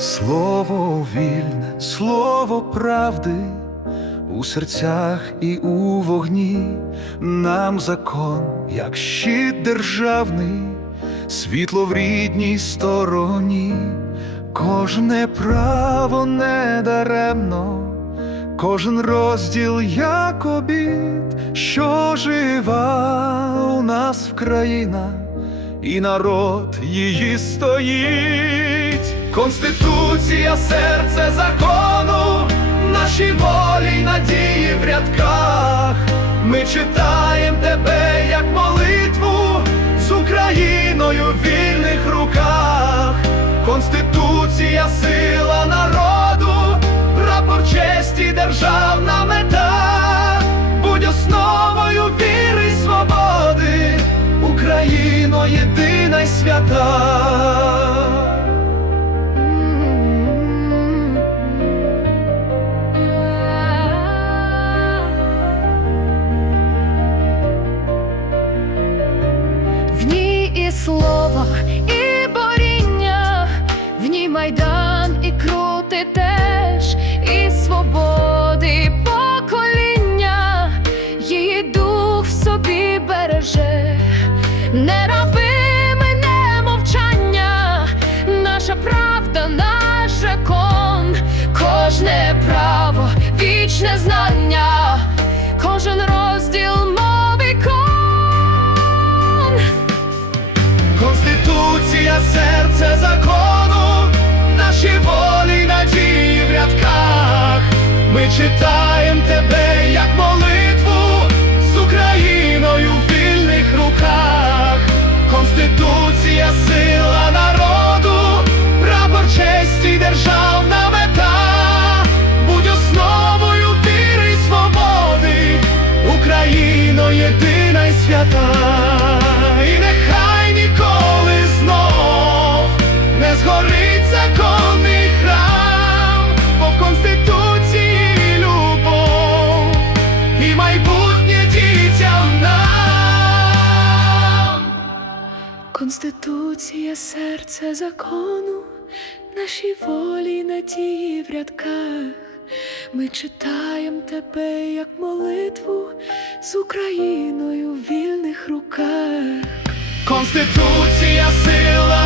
Слово вільне, слово правди у серцях і у вогні, нам закон, як щит державний, світло в рідній стороні, кожне право не даремно, кожен розділ як обід, що жива у нас в країна, і народ її стоїть. Конституція, серце закону, наші волі надії в рядках. Ми читаєм свята. В ній і слово, і боріння, в ній майдан і крути теж, і свободи, і покоління, її дух в собі береже, не роби вічне знання, кожен розділ мови кон. Конституція, серце закону, наші волі надії в рядках. Ми читаєм Конституція, серце закону, наші волі надії в рядках. Ми читаєм тебе як молитву з Україною в вільних руках. Конституція, сила